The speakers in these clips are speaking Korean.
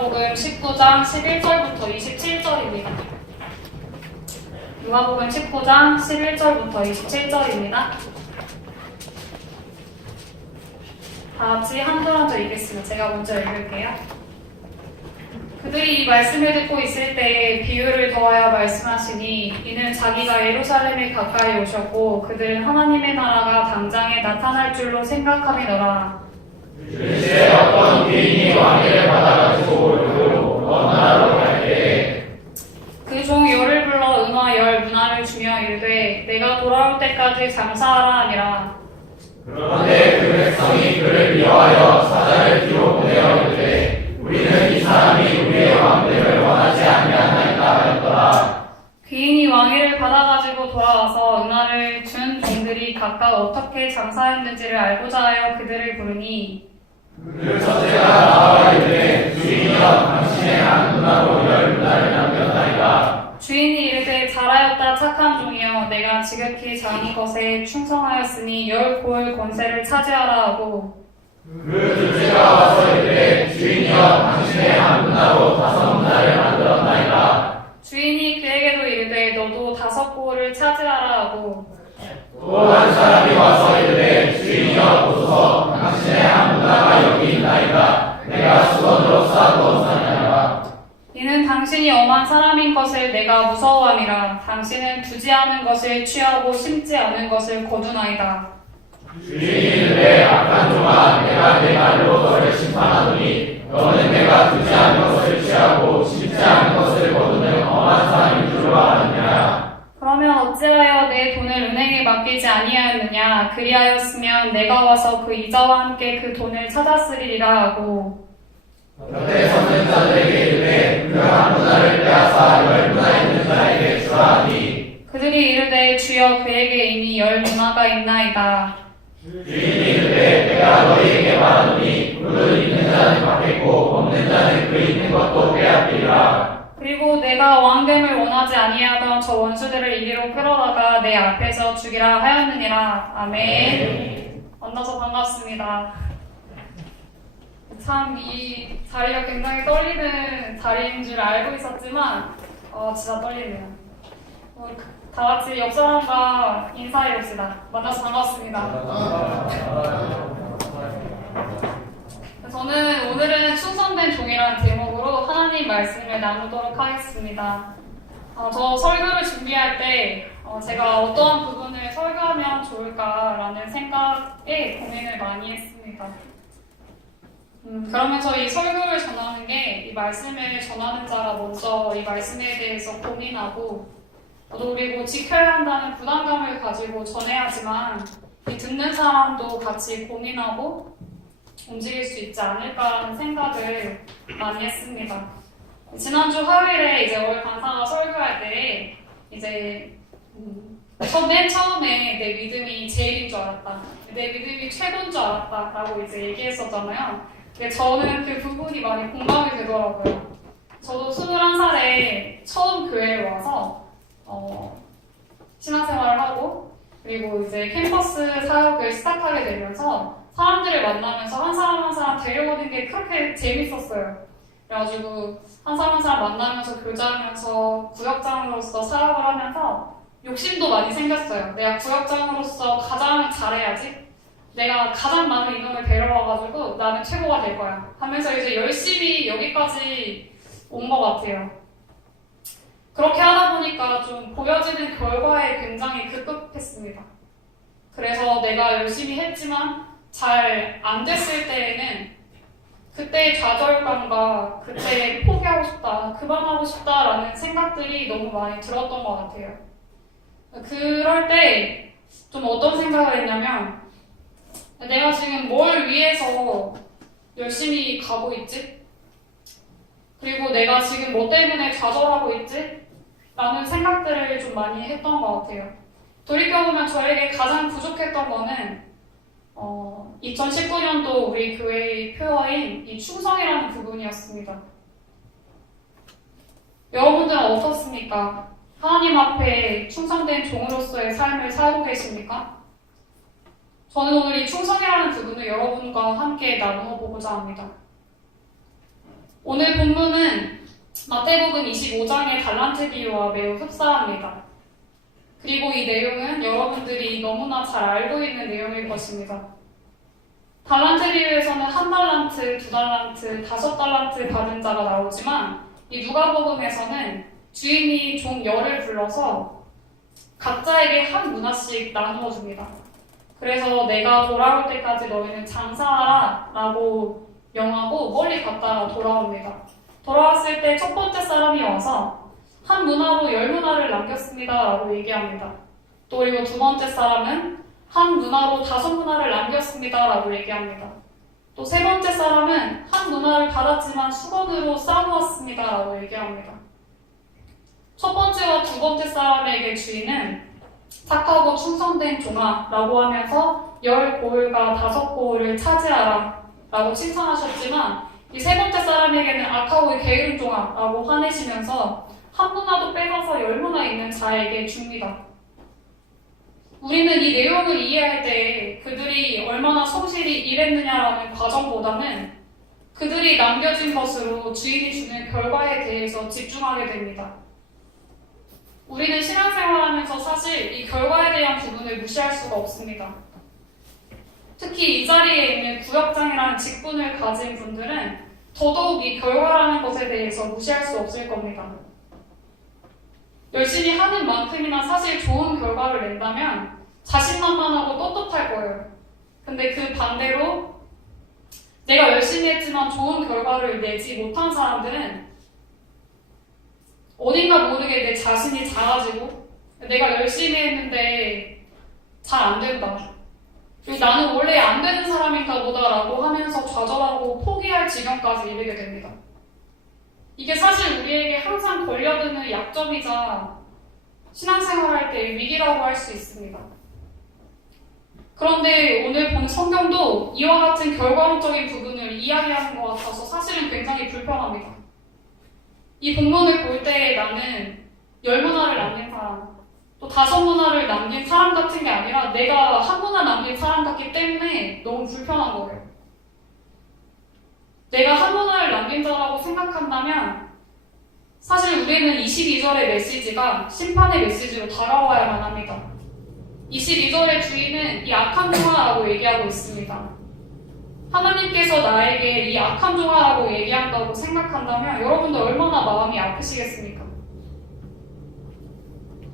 누가복음 19장 11절부터 27절입니다. 누가복음 19장 11절부터 27절입니다. 다 같이 한절 한절 읽겠습니다. 제가 먼저 읽을게요. 그들이 이 말씀을 듣고 있을 때 비유를 더하여 말씀하시니 이는 자기가 예루살렘에 가까이 오셨고 그들 하나님의 나라가 당장에 나타날 줄로 생각함이더라. 이제 어떤 개인이 왕위를 받아가지고 그 원나라로 갈때 그종 열을 불러 은화 열 문화를 주며 이르되 내가 돌아올 때까지 장사하라 하니라. 그런데 그 백성이 그를 미워하여 사자를 뒤로 보내어 이르되 우리는 이 사람이 우리의 왕됨을 원하지 아니하나이다 하였더라 귀인이 왕위를 받아가지고 돌아와서 은화를 준 종들이 각각 어떻게 장사했는지를 알고자 하여 그들을 부르니 그 첫째가 나와 이르되 주인이여 당신의 한 문화로 열 문화를 남겼나이다 주인이 이르되 잘하였다 착한 종이여. 내가 지극히 장이 것에 충성하였으니 열 고을 권세를 차지하라 하고. 그 둘째가 와서 이르되 주인이여 당신의 한 문화로 다섯 문화를 만들었나이다 주인이 그에게도 이르되 너도 다섯 고을을 차지하라 하고. 또 한 사람이 와서 이르되 주인이여 보소서. 당신의 한 문화가 여기 있나이다 내가 수건으로 쌓아두었나이다 이는 당신이 엄한 사람인 것을 내가 무서워함이라 당신은 두지 않은 것을 취하고 심지 않은 것을 거두나이다. 주인이 이르되 악한 종아 내가 내 말로 너를 심판하노니 너는 내가 두지 않은 것을 취하고 맡기지 아니하였느냐? 그리하였으면 내가 와서 그 이자와 함께 그 돈을 찾았으리라 하고. 곁에 섰는 자들에게 이르되 그한 문화를 빼앗아 열 문화 있는 자에게 주라 하니? 그들이 이르되 주여 그에게 이미 열 문화가 있나이다. 주인이 이르되 내가 너희에게 말하노니 내 앞에서 죽이라 하였느니라. 아멘. 만나서 반갑습니다. 참 이 자리가 굉장히 떨리는 자리인 줄 알고 있었지만 어 진짜 떨리네요. 우리 다 같이 옆 사람과 인사해 봅시다. 만나서 반갑습니다. 저는 오늘은 충성된 종이라는 제목으로 하나님 말씀을 나누도록 하겠습니다. 어, 저 설교를 준비할 때 어, 제가 어떠한 부분을 설교하면 좋을까라는 생각에 고민을 많이 했습니다. 음, 그러면서 이 설교를 전하는 게 이 말씀을 전하는 자가 먼저 이 말씀에 대해서 고민하고 또 그리고 지켜야 한다는 부담감을 가지고 전해야지만 이 듣는 사람도 같이 고민하고 움직일 수 있지 않을까라는 생각을 많이 했습니다. 지난주 화요일에 이제 월 강사가 설교할 때 이제 음, 첫- 맨 처음에 내 믿음이 제일인 줄 알았다. 내 믿음이 최고인 줄 알았다 라고 이제 얘기했었잖아요. 근데 저는 그 부분이 많이 공감이 되더라고요. 저도 21살에 처음 교회에 와서 어, 신앙생활을 하고 그리고 이제 캠퍼스 사역을 시작하게 되면서 사람들을 만나면서 한 사람 한 사람 데려오는 게 그렇게 재밌었어요. 그래가지고 한 사람 한 사람 만나면서 교제하면서 구역장으로서 사역을 하면서 욕심도 많이 생겼어요. 내가 구역장으로서 가장 잘해야지. 내가 가장 많은 인원을 데려와가지고 나는 최고가 될 거야. 하면서 이제 열심히 여기까지 온 것 같아요. 그렇게 하다 보니까 좀 보여지는 결과에 굉장히 급급했습니다. 그래서 내가 열심히 했지만 잘 안 됐을 때에는 그때의 좌절감과 그때 포기하고 싶다, 그만하고 싶다라는 생각들이 너무 많이 들었던 것 같아요. 그럴 때 좀 어떤 생각을 했냐면 내가 지금 뭘 위해서 열심히 가고 있지? 그리고 내가 지금 뭐 때문에 좌절하고 있지? 라는 생각들을 좀 많이 했던 것 같아요. 돌이켜보면 저에게 가장 부족했던 거는 어, 2019년도 우리 교회의 표어인 이 충성이라는 부분이었습니다. 여러분들은 어떻습니까? 하나님 앞에 충성된 종으로서의 삶을 살고 계십니까? 저는 오늘 이 충성이라는 부분을 여러분과 함께 나누어 보고자 합니다. 오늘 본문은 마태복음 25장의 달란트 비유와 매우 흡사합니다. 그리고 이 내용은 여러분들이 너무나 잘 알고 있는 내용일 것입니다. 달란트 비유에서는 한 달란트, 두 달란트, 다섯 달란트 받은 자가 나오지만 이 누가복음에서는 주인이 종 열을 불러서 각자에게 한 문화씩 나누어 줍니다. 그래서 내가 돌아올 때까지 너희는 장사하라 라고 명하고 멀리 갔다가 돌아옵니다. 돌아왔을 때 첫 번째 사람이 와서 한 문화로 열 문화를 남겼습니다 라고 얘기합니다. 또 그리고 두 번째 사람은 한 문화로 다섯 문화를 남겼습니다 라고 얘기합니다. 또 세 번째 사람은 한 문화를 받았지만 수건으로 쌓아놓았습니다 라고 얘기합니다. 첫 번째와 두 번째 사람에게 주인은 착하고 충성된 종아라고 하면서 열 고을과 다섯 고을을 차지하라 라고 칭찬하셨지만 이 세 번째 사람에게는 악하고 게으른 종아라고 화내시면서 한 문화도 빼앗아 열 문화 있는 자에게 줍니다. 우리는 이 내용을 이해할 때 그들이 얼마나 성실히 일했느냐라는 과정보다는 그들이 남겨진 것으로 주인이 주는 결과에 대해서 집중하게 됩니다. 우리는 신앙생활하면서 사실 이 결과에 대한 부분을 무시할 수가 없습니다. 특히 이 자리에 있는 구역장이라는 직분을 가진 분들은 더더욱 이 결과라는 것에 대해서 무시할 수 없을 겁니다. 열심히 하는 만큼이나 사실 좋은 결과를 낸다면 자신만만하고 떳떳할 거예요. 근데 그 반대로 내가 열심히 했지만 좋은 결과를 내지 못한 사람들은 어딘가 모르게 내 자신이 작아지고 내가 열심히 했는데 잘 안 된다. 그리고 나는 원래 안 되는 사람인가 보다라고 하면서 좌절하고 포기할 지경까지 이르게 됩니다. 이게 사실 우리에게 항상 걸려드는 약점이자 신앙생활할 때 위기라고 할 수 있습니다. 그런데 오늘 본 성경도 이와 같은 결과론적인 부분을 이야기하는 것 같아서 사실은 굉장히 불편합니다. 이 본문을 볼 때 나는 열 문화를 남긴 사람, 또 다섯 문화를 남긴 사람 같은 게 아니라 내가 한 문화 남긴 사람 같기 때문에 너무 불편한 거예요. 내가 한 문화를 남긴 자라고 생각한다면 사실 우리는 22절의 메시지가 심판의 메시지로 다가와야만 합니다. 22절의 주인은 이 악한 종아라고 얘기하고 있습니다. 하나님께서 나에게 이 악한 종아라고 얘기한다고 생각한다면 여러분들 얼마나 마음이 아프시겠습니까?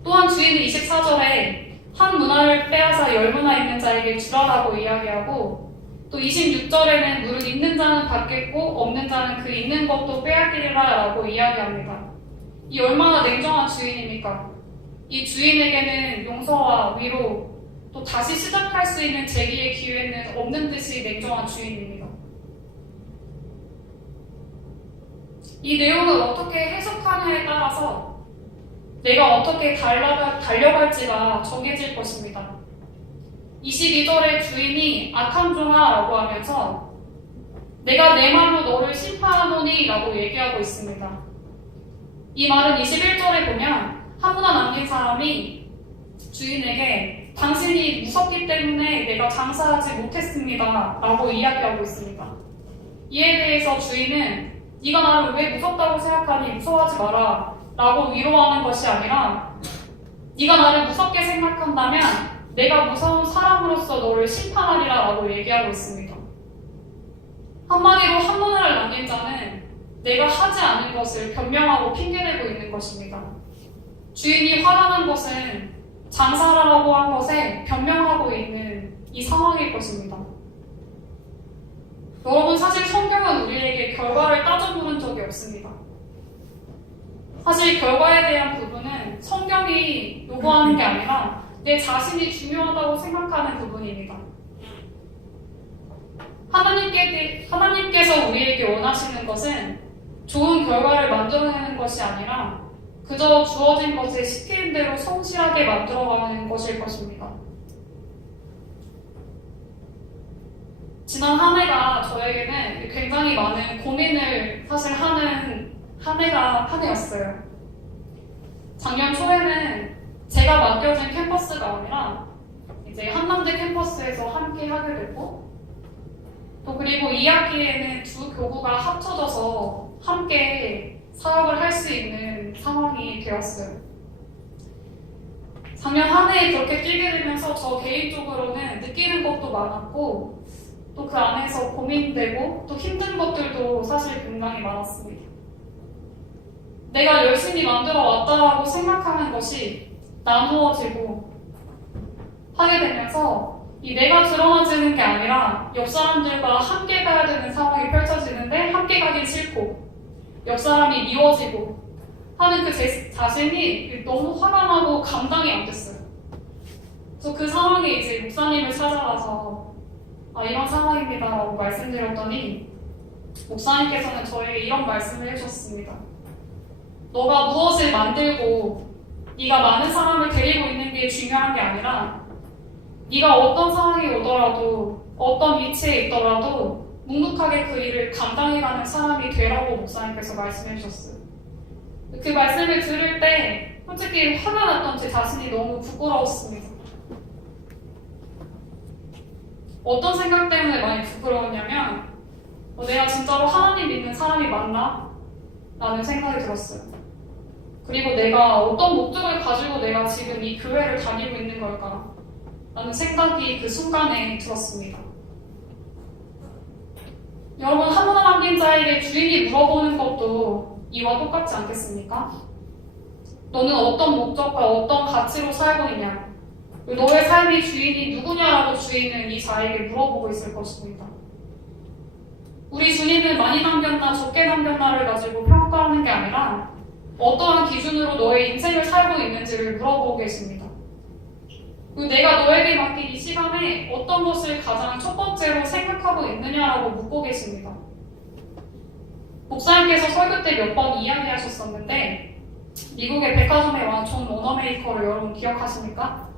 또한 주인은 24절에 한 문화를 빼앗아 열 문화 있는 자에게 주라라고 이야기하고 또 26절에는 물을 있는 자는 받겠고 없는 자는 그 있는 것도 빼앗기리라 라고 이야기합니다. 이 얼마나 냉정한 주인입니까? 이 주인에게는 용서와 위로 또 다시 시작할 수 있는 재기의 기회는 없는 듯이 냉정한 주인입니다. 이 내용을 어떻게 해석하냐에 따라서 내가 어떻게 달려갈지가 정해질 것입니다. 22절의 주인이 악한 종아라고 하면서 내가 내 말로 너를 심판하노니 라고 얘기하고 있습니다. 이 말은 21절에 보면 한문화 남긴 사람이 주인에게 당신이 무섭기 때문에 내가 장사하지 못했습니다 라고 이야기하고 있습니다. 이에 대해서 주인은 네가 나를 왜 무섭다고 생각하니 무서워하지 마라 라고 위로하는 것이 아니라 네가 나를 무섭게 생각한다면 내가 무서운 사람으로서 너를 심판하리라 라고 얘기하고 있습니다. 한마디로 한문화를 남긴 자는 내가 하지 않은 것을 변명하고 핑계대고 있는 것입니다. 주인이 화나는 것은 장사라고 한 것에 변명하고 있는 이 상황일 것입니다. 여러분, 사실 성경은 우리에게 결과를 따져보는 적이 없습니다. 사실 결과에 대한 부분은 성경이 요구하는 게 아니라 내 자신이 중요하다고 생각하는 부분입니다. 하나님께, 하나님께서 우리에게 원하시는 것은 좋은 결과를 만들어내는 것이 아니라 그저 주어진 것을 시키는 대로 성실하게 만들어가는 것일 것입니다. 지난 한 해가 저에게는 굉장히 많은 고민을 사실 하는 한 해가 한 해였어요. 작년 초에는 제가 맡겨진 캠퍼스가 아니라 이제 한남대 캠퍼스에서 함께 하게 됐고 또 그리고 2학기에는 두 교구가 합쳐져서 함께 사업을 할 수 있는 상황이 되었어요. 작년 한해 그렇게 뛰게 되면서 저 개인적으로는 느끼는 것도 많았고 또 그 안에서 고민되고 또 힘든 것들도 사실 굉장히 많았습니다. 내가 열심히 만들어 왔다라고 생각하는 것이 나누어지고 하게 되면서 이 내가 드러나지는 게 아니라 옆 사람들과 함께 가야 되는 상황이 펼쳐지는데 함께 가긴 싫고 옆 사람이 미워지고 하는 그 제 자신이 너무 화가 나고 감당이 안 됐어요. 그래서 그 상황에 이제 목사님을 찾아가서 아, 이런 상황입니다라고 말씀드렸더니 목사님께서는 저에게 이런 말씀을 해주셨습니다. 너가 무엇을 만들고 네가 많은 사람을 데리고 있는 게 중요한 게 아니라 네가 어떤 상황이 오더라도 어떤 위치에 있더라도 묵묵하게 그 일을 감당해가는 사람이 되라고 목사님께서 말씀해 주셨어요. 그 말씀을 들을 때 솔직히 화가 났던 제 자신이 너무 부끄러웠습니다. 어떤 생각 때문에 많이 부끄러웠냐면 어, 내가 진짜로 하나님 믿는 사람이 맞나? 라는 생각이 들었어요. 그리고 내가 어떤 목적을 가지고 내가 지금 이 교회를 다니고 있는 걸까? 라는 생각이 그 순간에 들었습니다. 여러분, 하나 남긴 자에게 주인이 물어보는 것도 이와 똑같지 않겠습니까? 너는 어떤 목적과 어떤 가치로 살고 있냐? 너의 삶의 주인이 누구냐라고 주인은 이 자에게 물어보고 있을 것입니다. 우리 주님은 많이 남겼나 적게 남겼나를 가지고 평가하는 게 아니라 어떠한 기준으로 너의 인생을 살고 있는지를 물어보고 계십니다. 그리고 내가 너에게 맡긴 이 시간에 어떤 것을 가장 첫 번째로 생각하고 있느냐라고 묻고 계십니다. 목사님께서 설교 때 몇 번 이야기하셨었는데 미국의 백화점에 왕존 워너메이커를 여러분 기억하십니까?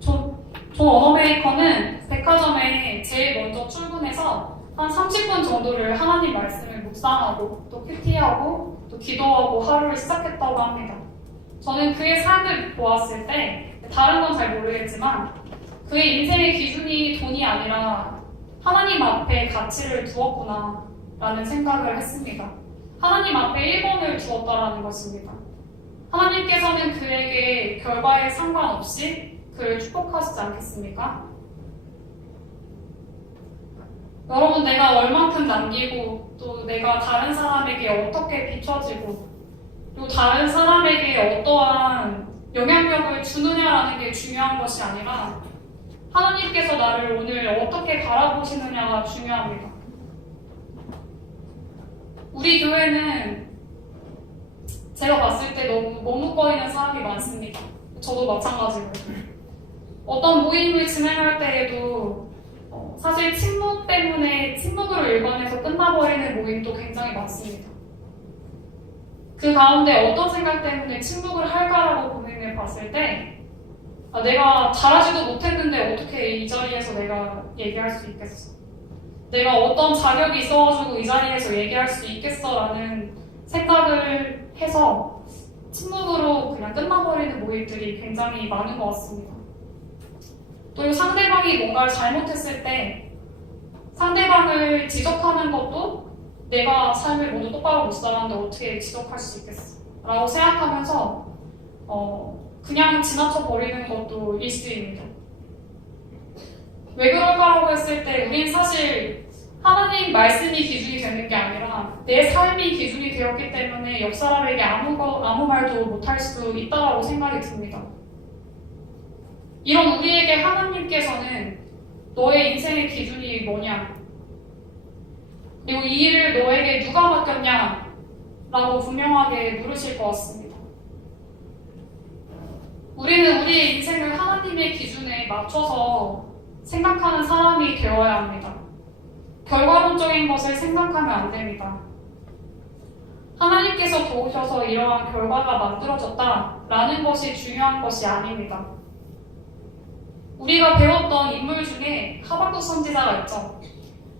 존, 존 워너메이커는 백화점에 제일 먼저 출근해서 한 30분 정도를 하나님 말씀을 묵상하고 또 큐티하고 또 기도하고 하루를 시작했다고 합니다. 저는 그의 삶을 보았을 때 다른 건 잘 모르겠지만 그의 인생의 기준이 돈이 아니라 하나님 앞에 가치를 두었구나 라는 생각을 했습니다. 하나님 앞에 1번을 두었다라는 것입니다. 하나님께서는 그에게 결과에 상관없이 그를 축복하시지 않겠습니까? 여러분, 내가 얼만큼 남기고 또 내가 다른 사람에게 어떻게 비춰지고 또 다른 사람에게 어떠한 영향력을 주느냐라는 게 중요한 것이 아니라 하나님께서 나를 오늘 어떻게 바라보시느냐가 중요합니다. 우리 교회는 제가 봤을 때 너무 머뭇거리는 사람이 많습니다. 저도 마찬가지고. 어떤 모임을 진행할 때에도 어, 사실 침묵 때문에 침묵으로 일관해서 끝나버리는 모임도 굉장히 많습니다. 그 가운데 어떤 생각 때문에 침묵을 할까라고 고민을 봤을 때 아, 내가 잘하지도 못했는데 어떻게 이 자리에서 내가 얘기할 수 있겠어? 내가 어떤 자격이 있어가지고 이 자리에서 얘기할 수 있겠어라는 생각을 해서 침묵으로 그냥 끝나버리는 모임들이 굉장히 많은 것 같습니다. 또 상대방이 뭔가를 잘못했을 때 상대방을 지적하는 것도 내가 삶을 모두 똑바로 못 살았는데 어떻게 지적할 수 있겠어? 라고 생각하면서 어, 그냥 지나쳐 버리는 것도 일수입니다. 왜 그럴까라고 했을 때 우린 사실 하나님 말씀이 기준이 되는 게 아니라 내 삶이 기준이 되었기 때문에 옆 사람에게 아무 거, 아무 말도 못할 수도 있다고 생각이 듭니다. 이런 우리에게 하나님께서는 너의 인생의 기준이 뭐냐? 그리고 이 일을 너에게 누가 맡겼냐? 라고 분명하게 물으실 것 같습니다. 우리는 우리의 인생을 하나님의 기준에 맞춰서 생각하는 사람이 되어야 합니다. 결과론적인 것을 생각하면 안 됩니다. 하나님께서 도우셔서 이러한 결과가 만들어졌다라는 것이 중요한 것이 아닙니다. 우리가 배웠던 인물 중에 하박국 선지자가 있죠.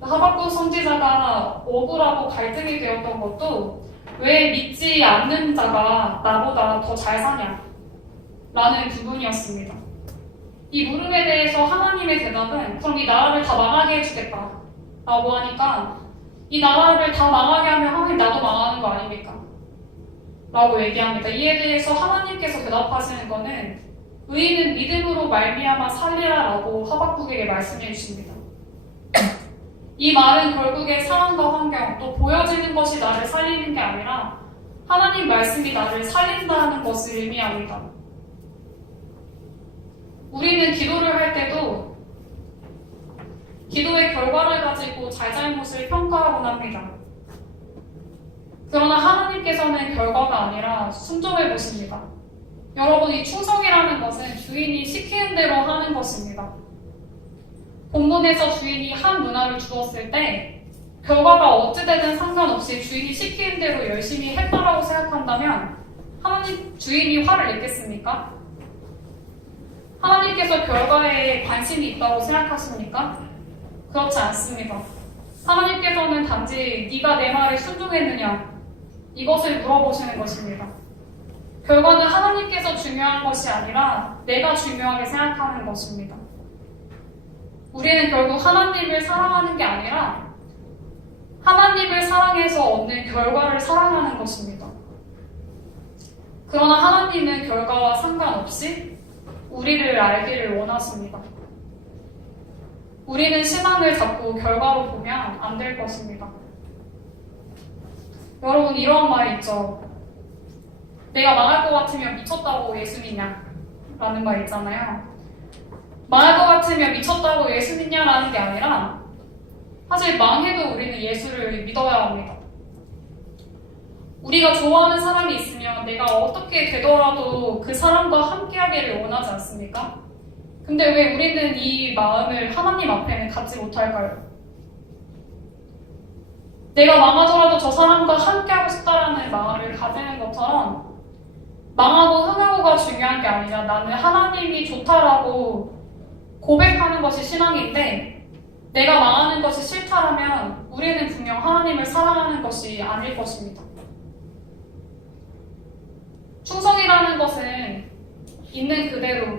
하박국 선지자가 억울하고 갈등이 되었던 것도 왜 믿지 않는 자가 나보다 더 잘 사냐? 라는 부분이었습니다. 이 물음에 대해서 하나님의 대답은 그럼 이 나라를 다 망하게 해주겠다. 라고 하니까 이 나라를 다 망하게 하면 하나님 나도 망하는 거 아닙니까? 라고 얘기합니다. 이에 대해서 하나님께서 대답하시는 거는 의인은 믿음으로 말미암아 살리라라고 하박국에게 말씀해 주십니다. 이 말은 결국에 상황과 환경 또 보여지는 것이 나를 살리는 게 아니라 하나님 말씀이 나를 살린다는 것을 의미합니다. 우리는 기도를 할 때도 기도의 결과를 가지고 잘잘못을 평가하곤 합니다. 그러나 하나님께서는 결과가 아니라 순종해 보십니다. 여러분, 이 충성이라는 것은 주인이 시키는 대로 하는 것입니다. 본문에서 주인이 한 문화를 주었을 때 결과가 어찌되든 상관없이 주인이 시키는 대로 열심히 했다라고 생각한다면 하나님 주인이 화를 냈겠습니까? 하나님께서 결과에 관심이 있다고 생각하십니까? 그렇지 않습니다. 하나님께서는 단지 네가 내 말에 순종했느냐 이것을 물어보시는 것입니다. 결과는 하나님께서 중요한 것이 아니라 내가 중요하게 생각하는 것입니다. 우리는 결국 하나님을 사랑하는 게 아니라 하나님을 사랑해서 얻는 결과를 사랑하는 것입니다. 그러나 하나님은 결과와 상관없이 우리를 알기를 원하십니다. 우리는 신앙을 자꾸 결과로 보면 안 될 것입니다. 여러분, 이런 말이 있죠. 내가 망할 것 같으면 미쳤다고 예수 믿냐? 라는 말 있잖아요. 망할 것 같으면 미쳤다고 예수 믿냐라는 게 아니라 사실 망해도 우리는 예수를 믿어야 합니다. 우리가 좋아하는 사람이 있으면 내가 어떻게 되더라도 그 사람과 함께 하기를 원하지 않습니까? 근데 왜 우리는 이 마음을 하나님 앞에는 갖지 못할까요? 내가 망하더라도 저 사람과 함께 하고 싶다라는 마음을 가지는 것처럼 망하고 흥하고가 중요한 게 아니라 나는 하나님이 좋다라고 고백하는 것이 신앙인데 내가 망하는 것이 싫다라면 우리는 분명 하나님을 사랑하는 것이 아닐 것입니다. 충성이라는 것은 있는 그대로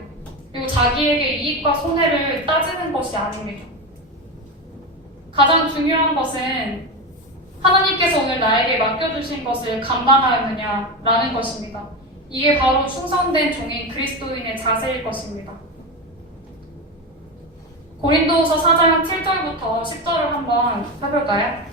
그리고 자기에게 이익과 손해를 따지는 것이 아닙니다. 가장 중요한 것은 하나님께서 오늘 나에게 맡겨주신 것을 감당하였느냐라는 것입니다. 이게 바로 충성된 종인 그리스도인의 자세일 것입니다. 고린도후서 4장 7절부터 10절을 한번 해볼까요?